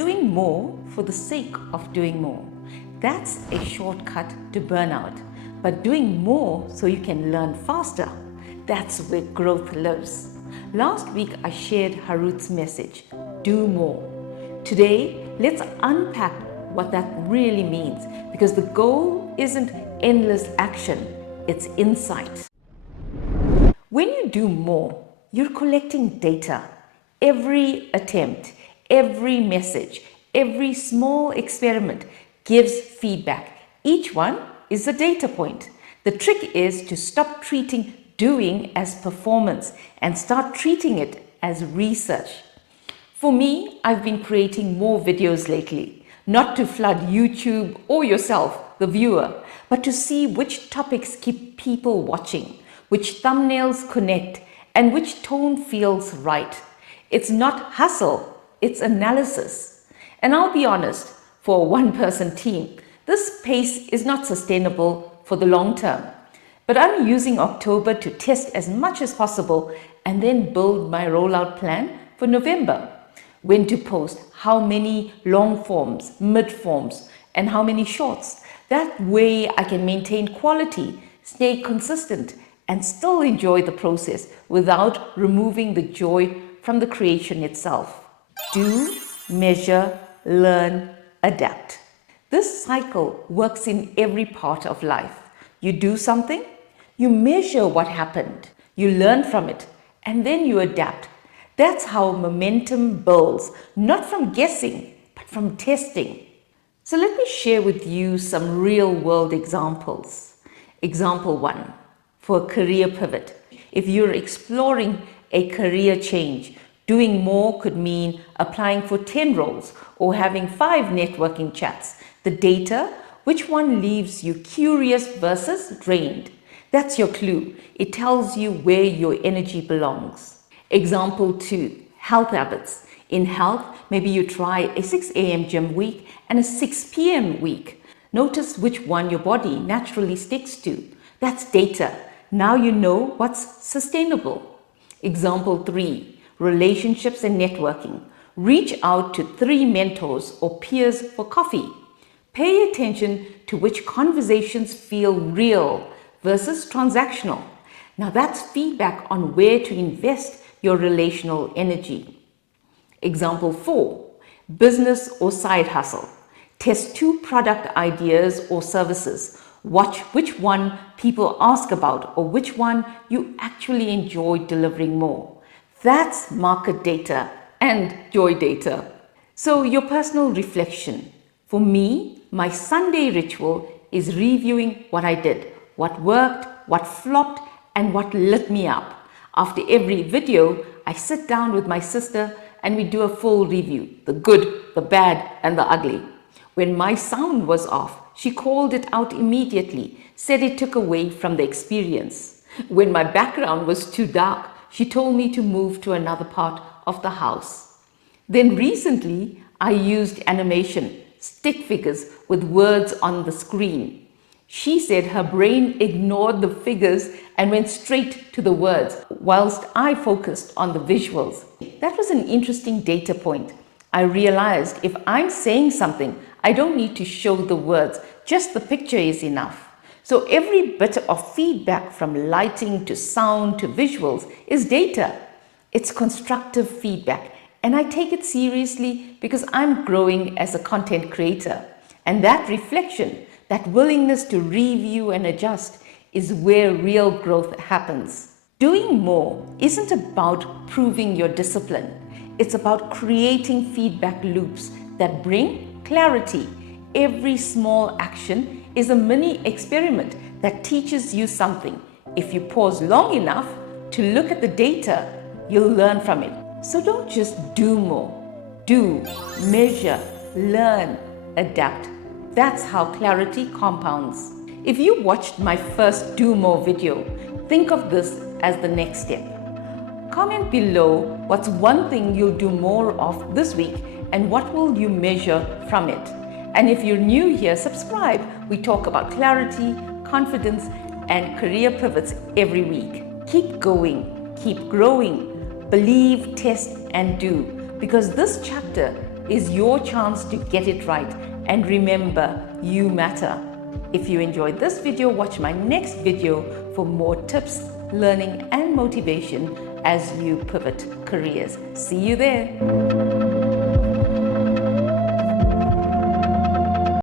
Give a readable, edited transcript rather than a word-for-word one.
Doing more for the sake of doing more. That's a shortcut to burnout. But doing more so you can learn faster, that's where growth lives. Last week I shared Harut's message, do more. Today, let's unpack what that really means, because the goal isn't endless action, it's insight. When you do more, you're collecting data. Every attempt, every message, every small experiment gives feedback. Each one is a data point. The trick is to stop treating doing as performance and start treating it as research. For me, I've been creating more videos lately, not to flood YouTube or yourself, the viewer, but to see which topics keep people watching, which thumbnails connect, and which tone feels right. It's not hustle, it's analysis. And I'll be honest, for a one-person team, this pace is not sustainable for the long term. But I'm using October to test as much as possible and then build my rollout plan for November. When to post, how many long forms, mid forms, and how many shorts. That way I can maintain quality, stay consistent, and still enjoy the process without removing the joy from the creation itself. Do, measure, learn, adapt. This cycle works in every part of life. You do something, you measure what happened, you learn from it, and then you adapt. That's how momentum builds, not from guessing, but from testing. So let me share with you some real-world examples. Example 1, for a career pivot. If you're exploring a career change, doing more could mean applying for 10 roles or having 5 networking chats. The data, which one leaves you curious versus drained? That's your clue. It tells you where your energy belongs. Example 2, health habits. In health, maybe you try a 6 a.m. gym week and a 6 p.m. week. Notice which one your body naturally sticks to. That's data. Now you know what's sustainable. Example 3, relationships and networking. Reach out to 3 mentors or peers for coffee. Pay attention to which conversations feel real versus transactional. Now that's feedback on where to invest your relational energy. Example 4, business or side hustle. Test 2 product ideas or services. Watch which one people ask about or which one you actually enjoy delivering more. That's market data and joy data. So your personal reflection. For me, my Sunday ritual is reviewing what I did, what worked, what flopped, and what lit me up. After every video, I sit down with my sister and we do a full review, the good, the bad, and the ugly. When my sound was off, she called it out immediately, said it took away from the experience. When my background was too dark, she told me to move to another part of the house. Then recently, I used animation, stick figures with words on the screen. She said her brain ignored the figures and went straight to the words, whilst I focused on the visuals. That was an interesting data point. I realized if I'm saying something, I don't need to show the words, just the picture is enough. So every bit of feedback, from lighting to sound to visuals, is data. It's constructive feedback, and I take it seriously because I'm growing as a content creator. And that reflection, that willingness to review and adjust, is where real growth happens. Doing more isn't about proving your discipline. It's about creating feedback loops that bring clarity. Every small action is a mini experiment that teaches you something. If you pause long enough to look at the data, you'll learn from it. So don't just do more. Do, measure, learn, adapt. That's how clarity compounds. If you watched my first Do More video, think of this as the next step. Comment below what's one thing you'll do more of this week and what will you measure from it. And if you're new here, subscribe. We talk about clarity, confidence, and career pivots every week. Keep going, keep growing, believe, test, and do, because this chapter is your chance to get it right. And remember, you matter. If you enjoyed this video, watch my next video for more tips, learning, and motivation as you pivot careers. See you there.